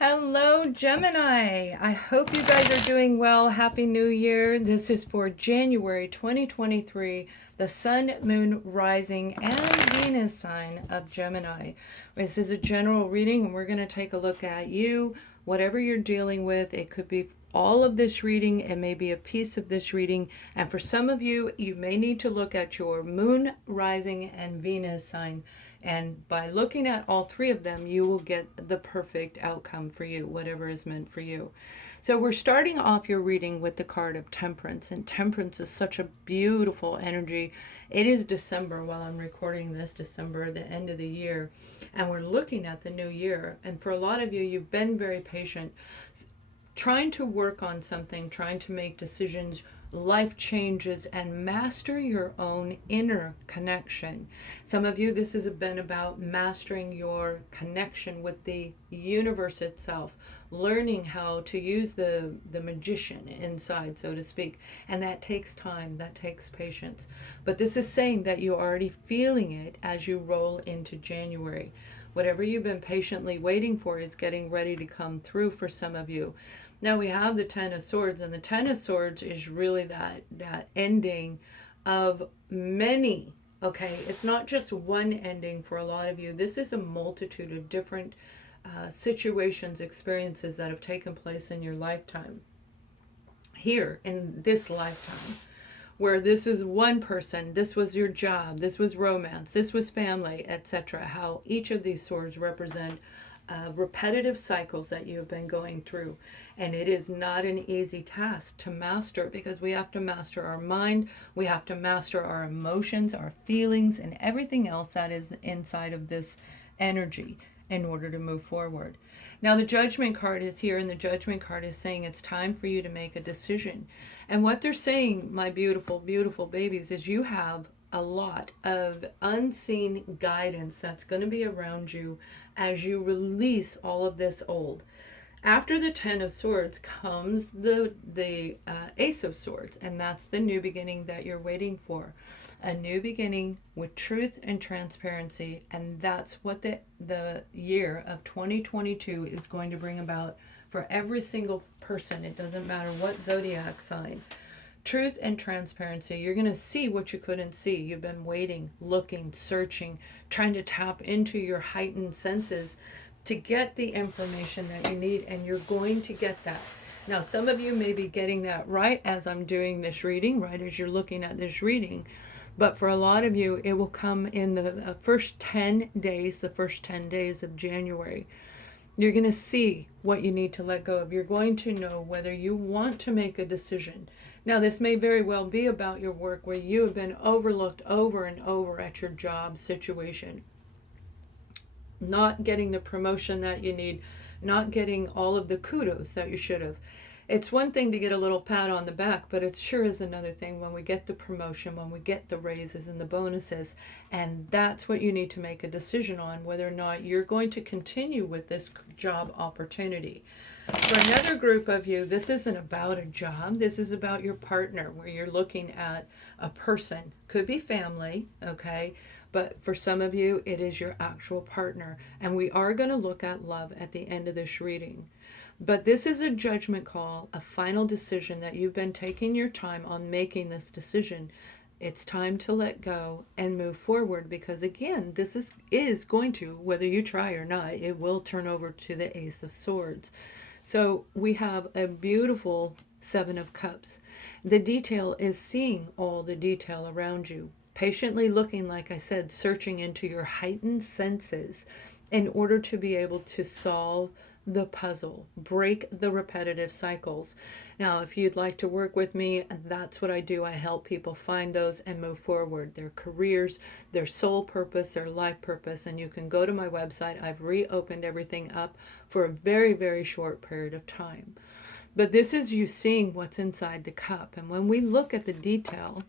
Hello, Gemini. I hope you guys are doing well. Happy New Year. This is for January 2023, the Sun, Moon, Rising, and Venus sign of Gemini. This is a general reading, and we're going to take a look at you, whatever you're dealing with. It could be all of this reading, it may be a piece of this reading, and for some of you, you may need to look at your Moon, Rising, and Venus sign. And by looking at all three of them, you will get the perfect outcome for you, whatever is meant for you. So we're starting off your reading with the card of Temperance. And Temperance is such a beautiful energy. It is December while I'm recording this, December, the end of the year. And we're looking at the new year. And for a lot of you, you've been very patient, trying to work on something, trying to make decisions, life changes, and master your own inner connection. Some of you, this has been about mastering your connection with the universe itself, learning how to use the magician inside, so to speak. And that takes time, that takes patience. But this is saying that you're already feeling it as you roll into January. Whatever you've been patiently waiting for is getting ready to come through for some of you. Now we have the Ten of Swords, and the Ten of Swords is really that ending of many. Okay, it's not just one ending for a lot of you. This is a multitude of different situations, experiences that have taken place in your lifetime. Here, in this lifetime, where this is one person, this was your job, this was romance, this was family, etc. How each of these swords represent repetitive cycles that you have been going through. And it is not an easy task to master, because we have to master our mind, we have to master our emotions, our feelings, and everything else that is inside of this energy in order to move forward. Now the Judgment card is here, and the Judgment card is saying it's time for you to make a decision. And what they're saying, my beautiful, beautiful babies, is you have a lot of unseen guidance that's going to be around you as you release all of this old. After the Ten of Swords comes the Ace of Swords, and that's the new beginning that you're waiting for. A new beginning with truth and transparency, and that's what the year of 2022 is going to bring about for every single person. It doesn't matter what zodiac sign. Truth and transparency. You're going to see what you couldn't see. You've been waiting, looking, searching, trying to tap into your heightened senses to get the information that you need, and you're going to get that. Now, some of you may be getting that right as I'm doing this reading, right as you're looking at this reading. But for a lot of you, it will come in the first 10 days, the first 10 days of January. You're going to see what you need to let go of. You're going to know whether you want to make a decision. Now, this may very well be about your work, where you have been overlooked over and over at your job situation. Not getting the promotion that you need, not getting all of the kudos that you should have. It's one thing to get a little pat on the back, but it sure is another thing when we get the promotion, when we get the raises and the bonuses. And that's what you need to make a decision on, whether or not you're going to continue with this job opportunity. For another group of you, this isn't about a job. This is about your partner, where you're looking at a person. Could be family, okay? But for some of you, it is your actual partner. And we are going to look at love at the end of this reading. But this is a judgment call, a final decision that you've been taking your time on making this decision. It's time to let go and move forward, because again, this is going to, whether you try or not, it will turn over to the Ace of Swords. So we have a beautiful Seven of Cups. The detail is seeing all the detail around you. Patiently looking, like I said, searching into your heightened senses in order to be able to solve the puzzle, break the repetitive cycles. Now, if you'd like to work with me, that's what I do. I help people find those and move forward, their careers, their soul purpose, their life purpose. And you can go to my website. I've reopened everything up for a very, very short period of time. But this is you seeing what's inside the cup. And when we look at the detail,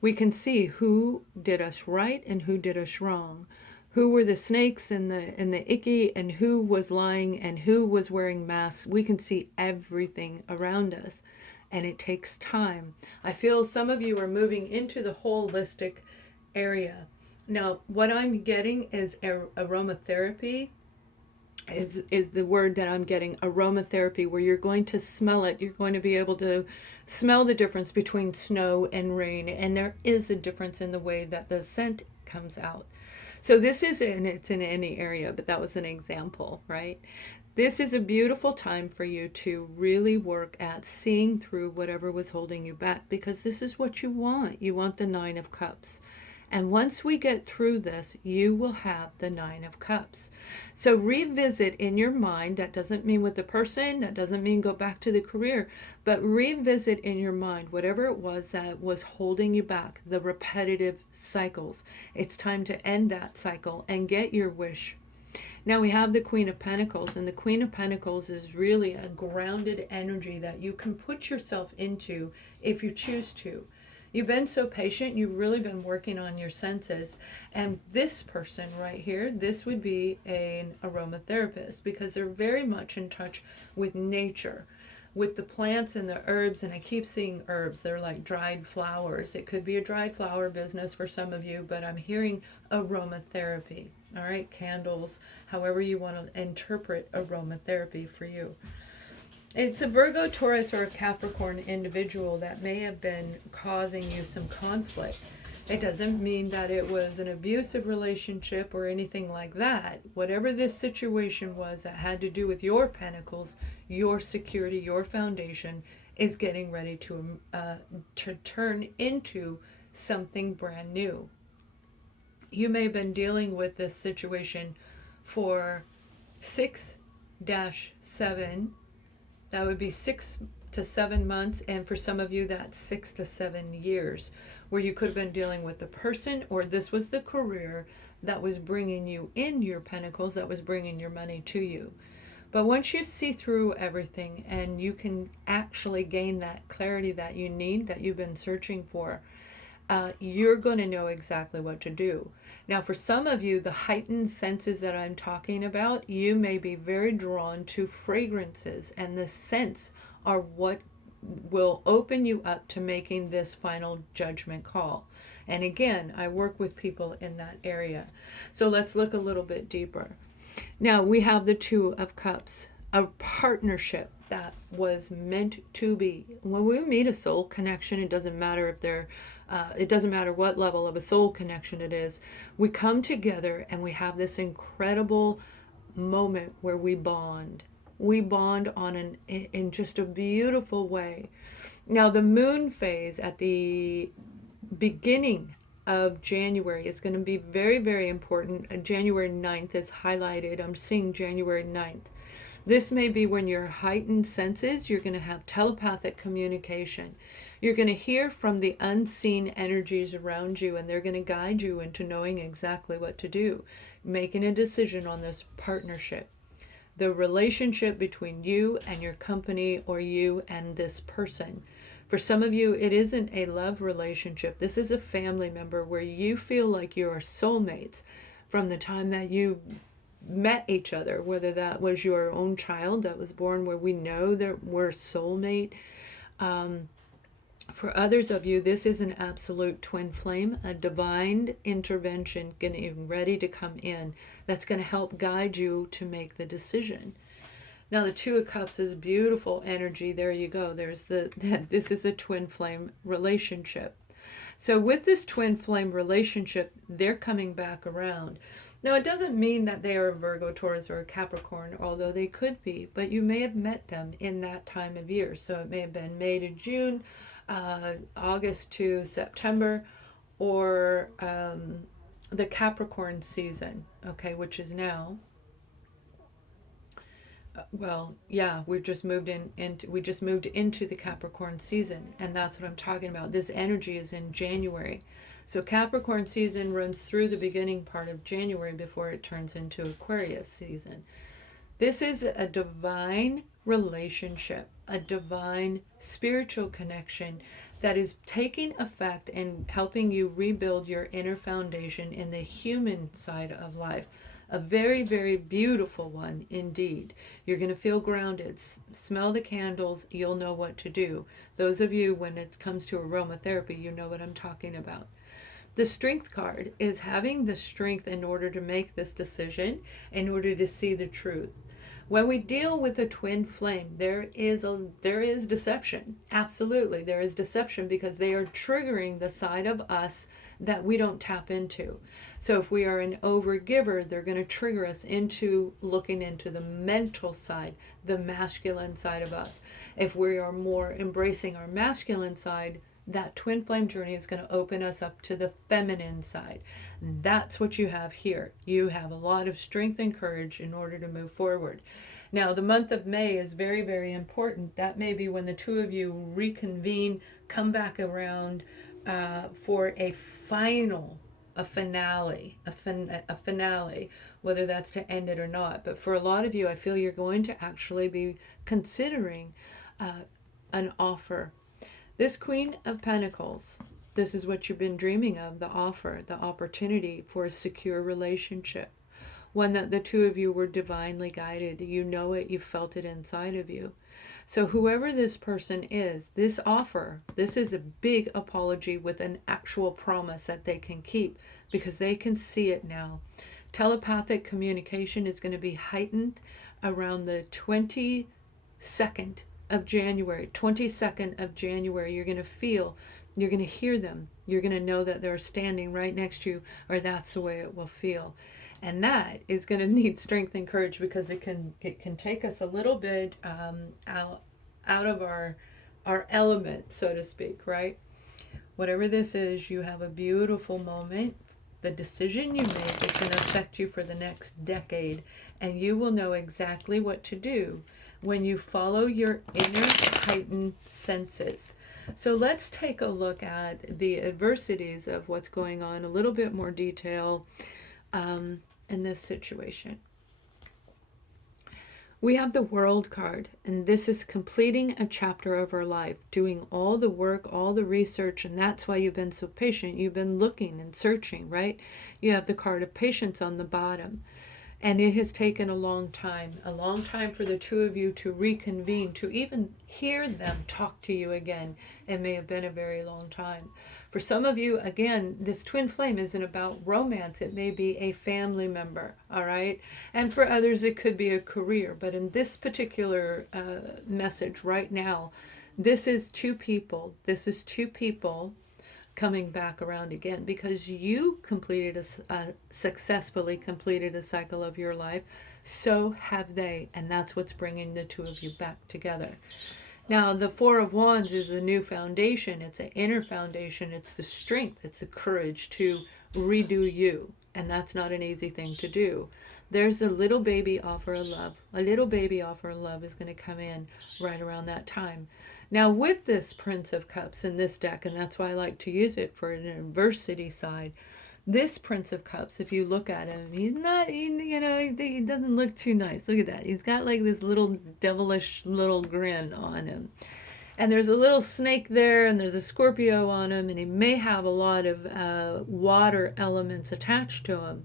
we can see who did us right and who did us wrong. Who were the snakes and the icky, and who was lying, and who was wearing masks. We can see everything around us, and it takes time. I feel some of you are moving into the holistic area. Now, what I'm getting is aromatherapy is the word that I'm getting, aromatherapy, where you're going to smell it. You're going to be able to smell the difference between snow and rain. And there is a difference in the way that the scent comes out. So this is, and it's in any area, but that was an example, right? This is a beautiful time for you to really work at seeing through whatever was holding you back, because this is what you want. You want the Nine of Cups. And once we get through this, you will have the Nine of Cups. So revisit in your mind. That doesn't mean with the person, that doesn't mean go back to the career, but revisit in your mind whatever it was that was holding you back, the repetitive cycles. It's time to end that cycle and get your wish. Now we have the Queen of Pentacles, and the Queen of Pentacles is really a grounded energy that you can put yourself into if you choose to. You've been so patient. You've really been working on your senses. And this person right here, this would be an aromatherapist, because they're very much in touch with nature, with the plants and the herbs. And I keep seeing herbs. They're like dried flowers. It could be a dried flower business for some of you, but I'm hearing aromatherapy. All right, candles, however you want to interpret aromatherapy for you. It's a Virgo, Taurus, or a Capricorn individual that may have been causing you some conflict. It doesn't mean that it was an abusive relationship or anything like that. Whatever this situation was that had to do with your pentacles, your security, your foundation, is getting ready to turn into something brand new. You may have been dealing with this situation for 6-7. That would be 6 to 7 months, and for some of you that's 6 to 7 years, where you could have been dealing with the person, or this was the career that was bringing you in your pentacles, that was bringing your money to you. But once you see through everything and you can actually gain that clarity that you need, that you've been searching for, you're going to know exactly what to do. Now, for some of you, the heightened senses that I'm talking about, you may be very drawn to fragrances, and the scents are what will open you up to making this final judgment call. And again, I work with people in that area. So let's look a little bit deeper. Now, we have the Two of Cups, a partnership that was meant to be. When we meet a soul connection, it doesn't matter if they're it doesn't matter what level of a soul connection it is. We come together and we have this incredible moment where we bond. We bond in just a beautiful way. Now, the moon phase at the beginning of January is going to be very, very important. January 9th is highlighted. I'm seeing January 9th. This may be when your heightened senses, you're going to have telepathic communication. You're going to hear from the unseen energies around you, and they're going to guide you into knowing exactly what to do, making a decision on this partnership. The relationship between you and your company, or you and this person. For some of you, it isn't a love relationship. This is a family member where you feel like you are soulmates from the time that you met each other, whether that was your own child that was born, where we know that we're soulmate. For others of you, this is an absolute twin flame, a divine intervention getting ready to come in that's going to help guide you to make the decision. Now, the Two of Cups is beautiful energy. There you go. This is a twin flame relationship. So with this twin flame relationship, they're coming back around. Now, it doesn't mean that they are a Virgo, Taurus, or a Capricorn, although they could be, but you may have met them in that time of year. So it may have been May to June, August to September, or the Capricorn season, okay, which is now. Well, yeah, we just moved into the Capricorn season, and that's what I'm talking about. This energy is in January. So Capricorn season runs through the beginning part of January before it turns into Aquarius season. This is a divine relationship, a divine spiritual connection that is taking effect and helping you rebuild your inner foundation in the human side of life. A very, very beautiful one indeed. You're going to feel grounded. Smell the candles. You'll know what to do. Those of you, when it comes to aromatherapy, you know what I'm talking about. The Strength card is having the strength in order to make this decision, in order to see the truth. When we deal with a twin flame, there is deception. Absolutely, there is deception because they are triggering the side of us that we don't tap into. So if we are an overgiver, they're going to trigger us into looking into the mental side, the masculine side of us. If we are more embracing our masculine side, that twin flame journey is going to open us up to the feminine side. That's what you have here. You have a lot of strength and courage in order to move forward. Now, the month of May is very, very important. That may be when the two of you reconvene, come back around for a finale, whether that's to end it or not. But for a lot of you, I feel you're going to actually be considering an offer. This Queen of Pentacles, this is what you've been dreaming of, the offer, the opportunity for a secure relationship. One that the two of you were divinely guided. You know it, you felt it inside of you. So whoever this person is, this offer, this is a big apology with an actual promise that they can keep because they can see it now. Telepathic communication is going to be heightened around the 22nd of January. 22nd of January, you're going to feel, you're going to hear them. You're going to know that they're standing right next to you, or that's the way it will feel. And that is going to need strength and courage because it can take us a little bit out of our element, so to speak, right? Whatever this is, you have a beautiful moment. The decision you make is going to affect you for the next decade, and you will know exactly what to do when you follow your inner heightened senses. So let's take a look at the adversities of what's going on, a little bit more detail in this situation. We have the World card, and this is completing a chapter of our life, doing all the work, all the research, and that's why you've been so patient. You've been looking and searching, right? You have the card of patience on the bottom. And it has taken a long time for the two of you to reconvene, to even hear them talk to you again. It may have been a very long time. For some of you, again, this twin flame isn't about romance. It may be a family member, all right? And for others, it could be a career. But in this particular message right now, this is two people. This is two people coming back around again because you completed successfully completed a cycle of your life. So have they, and that's what's bringing the two of you back together. Now, the Four of Wands is the new foundation. It's an inner foundation. It's the strength. It's the courage to redo you, and that's not an easy thing to do. There's a little baby offer of love. A little baby offer of love is going to come in right around that time. Now, with this Prince of Cups in this deck, and that's why I like to use it for an adversity side, this Prince of Cups, if you look at him, he's not, he doesn't look too nice. Look at that. He's got like this little devilish little grin on him. And there's a little snake there, and there's a Scorpio on him, and he may have a lot of water elements attached to him.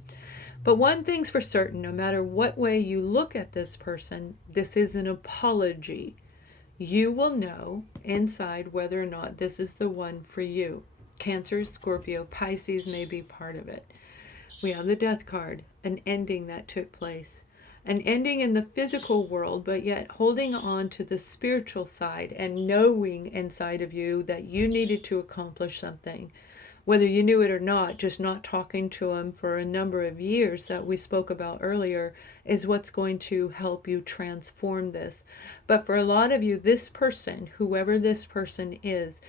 But one thing's for certain, no matter what way you look at this person, this is an apology. You will know inside whether or not this is the one for you. Cancer, Scorpio, Pisces may be part of it. We have the Death card, an ending that took place. An ending in the physical world, but yet holding on to the spiritual side and knowing inside of you that you needed to accomplish something. Whether you knew it or not, just not talking to him for a number of years that we spoke about earlier is what's going to help you transform this. But for a lot of you, this person, whoever this person is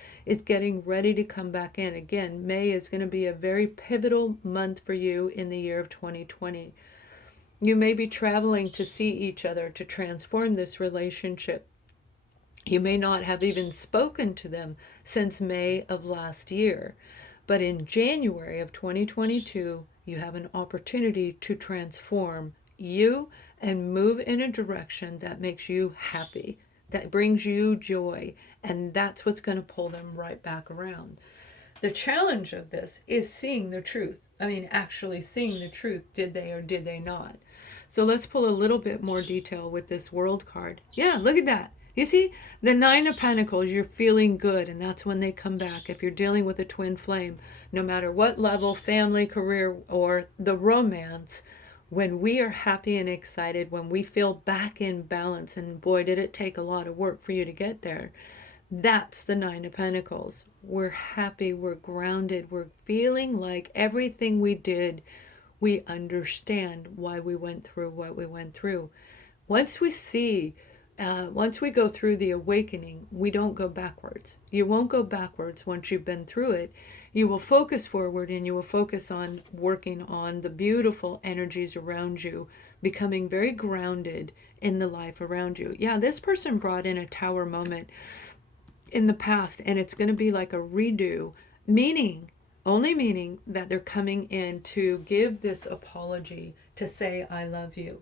getting ready to come back in. Again, May is going to be a very pivotal month for you in the year of 2020. You may be traveling to see each other to transform this relationship. You may not have even spoken to them since May of last year. But in January of 2022, you have an opportunity to transform you and move in a direction that makes you happy, that brings you joy, and that's what's going to pull them right back around. The challenge of this is seeing the truth. I mean, actually seeing the truth. Did they or did they not? So let's pull a little bit more detail with this World card. Yeah, look at that. You see, the Nine of Pentacles, you're feeling good, and that's when they come back. If you're dealing with a twin flame, no matter what level, family, career, or the romance, When we are happy and excited, when we feel back in balance, and boy, did it take a lot of work for you to get there, that's the Nine of Pentacles. We're happy, we're grounded, we're feeling like everything we did, we understand why we went through what we went through. Once we see, once we go through the awakening, we don't go backwards. You won't go backwards once you've been through it. You will focus forward, and you will focus on working on the beautiful energies around you, becoming very grounded in the life around you. Yeah, this person brought in a tower moment in the past, and it's going to be like a redo, meaning, only meaning that they're coming in to give this apology, to say, I love you.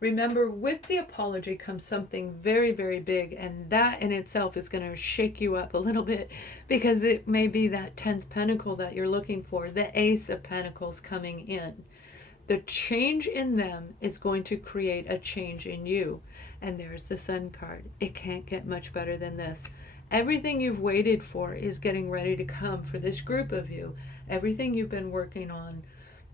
Remember, with the apology comes something very, very big, and that in itself is going to shake you up a little bit, because it may be that 10th pentacle that you're looking for, the Ace of Pentacles coming in. The change in them is going to create a change in you. And there's the Sun card. It can't get much better than this. Everything you've waited for is getting ready to come for this group of you. Everything you've been working on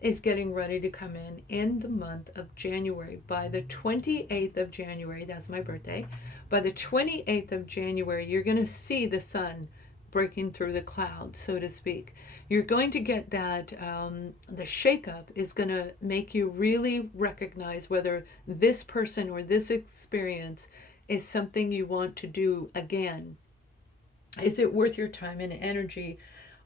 is getting ready to come in the month of January. By the 28th of January, that's my birthday, by the 28th of January, you're going to see the sun breaking through the clouds, so to speak. You're going to get that, the shakeup is going to make you really recognize whether this person or this experience is something you want to do again. Is it worth your time and energy?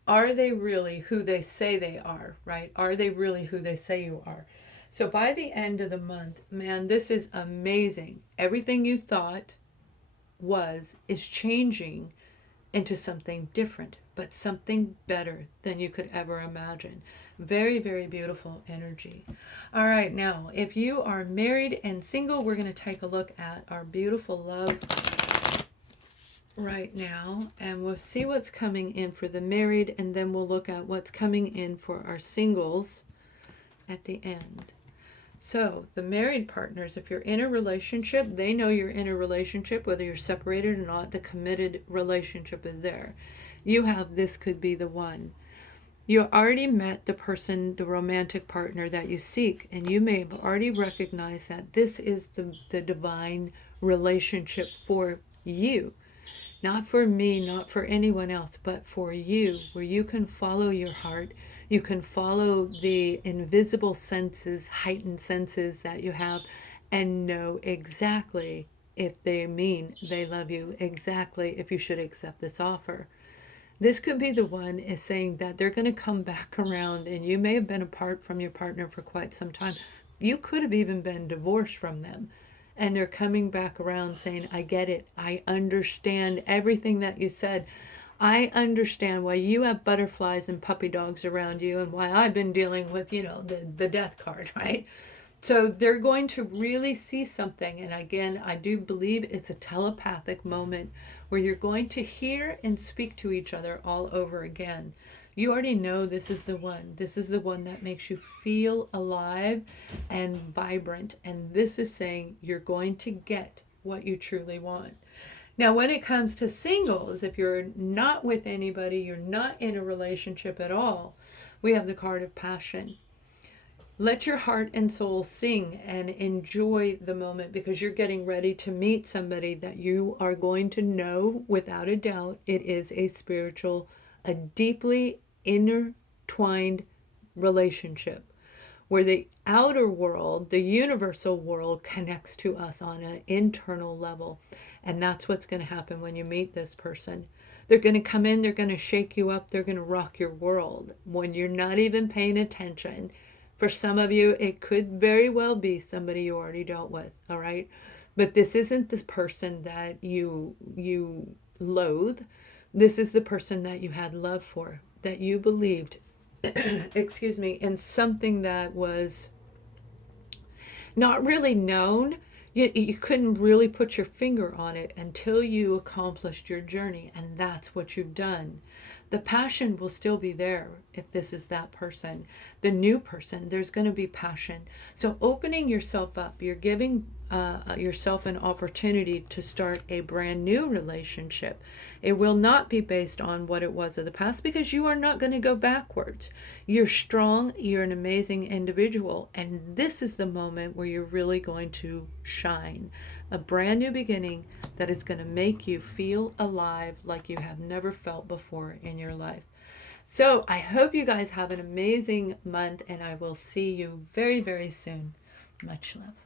Are they really who they say they are, right? Are they really who they say you are? So by the end of the month, man, this is amazing. Everything you thought is changing into something different, but something better than you could ever imagine. Very, very beautiful energy. All right, now, if you are married and single, we're going to take a look at our beautiful love right now, and we'll see what's coming in for the married, and then we'll look at what's coming in for our singles at the end. So the married partners, if you're in a relationship, they know you're in a relationship, whether you're separated or not. The committed relationship is there. You have, this could be the one. You already met the person, the romantic partner that you seek, and you may have already recognized that this is the divine relationship for you. Not for me, not for anyone else, but for you, where you can follow your heart. You can follow the invisible senses, heightened senses that you have, and know exactly if they mean they love you, exactly if you should accept this offer. This could be the one is saying that they're going to come back around, and you may have been apart from your partner for quite some time. You could have even been divorced from them. And they're coming back around saying, I get it. I understand everything that you said. I understand why you have butterflies and puppy dogs around you, and why I've been dealing with, the death card, right? So they're going to really see something. And again, I do believe it's a telepathic moment where you're going to hear and speak to each other all over again. You already know this is the one. This is the one that makes you feel alive and vibrant. And this is saying you're going to get what you truly want. Now, when it comes to singles, if you're not with anybody, you're not in a relationship at all, we have the card of passion. Let your heart and soul sing and enjoy the moment, because you're getting ready to meet somebody that you are going to know without a doubt it is a spiritual, a deeply intertwined relationship where the outer world, the universal world, connects to us on an internal level. And that's what's going to happen when you meet this person. They're going to come in, they're going to shake you up, they're going to rock your world when you're not even paying attention. For some of you, it could very well be somebody you already dealt with, all right? But this isn't the person that you loathe. This is the person that you had love for, that you believed, excuse me, in something that was not really known. You couldn't really put your finger on it until you accomplished your journey, and that's what you've done. The passion will still be there if this is that person. The new person, there's going to be passion. So opening yourself up, you're giving yourself an opportunity to start a brand new relationship. It will not be based on what it was of the past, because you are not going to go backwards. You're strong, you're an amazing individual, and this is the moment where you're really going to shine. A brand new beginning that is going to make you feel alive like you have never felt before in your life. So I hope you guys have an amazing month, and I will see you very, very soon. Much love.